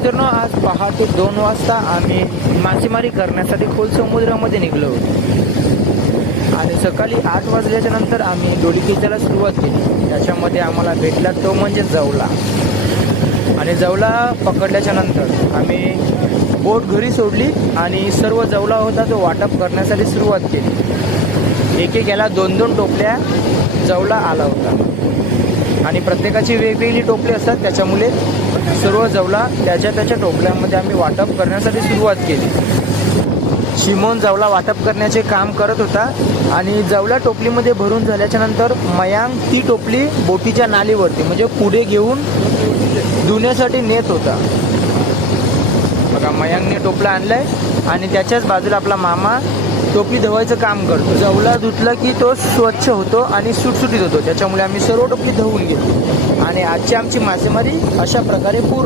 मित्रांनो, आज पहाटे 2 वाजता आम्ही मासेमारी करण्यासाठी खोल समुद्रामध्ये निघलो होतो आणि सकाळी 8 वाजल्याच्या नंतर आम्ही डोली खेचायला सुरुवात केली. त्याच्यामध्ये आम्हाला भेटला तो म्हणजे जवला. आणि जवला पकडल्याच्या नंतर आम्ही बोट घरी सोडली आणि सर्व जवला होता तो वाटप करण्यासाठी सुरुवात केली. एक याला 2-2 टोपल्या जवला आला होता आणि प्रत्येकाची वेगवेगळी टोपली असतात. त्याच्यामुळे सर्व जवला त्याच्या टोपल्यामध्ये आम्ही वाटप करण्यासाठी सुरुवात केली. शिमोन जवला वाटप करण्याचे काम करत होता आणि जवला टोपलीमध्ये भरून झाल्याच्या नंतर मयांक ती टोपली बोटीच्या नालीवरती म्हणजे पुढे घेऊन धुण्यासाठी नेत होता. बघा, मयांकने टोपला आणलाय आणि त्याच्याच बाजूला आपला मामा टोपली धुवायचं काम करतो. जवला धुतला की तो स्वच्छ होतो आणि सुटसुटीत होतो. त्याच्यामुळे आम्ही सर्व टोपली धुवून घेतो आणि आजची आमची मासेमारी अशा प्रकारे पूर्ण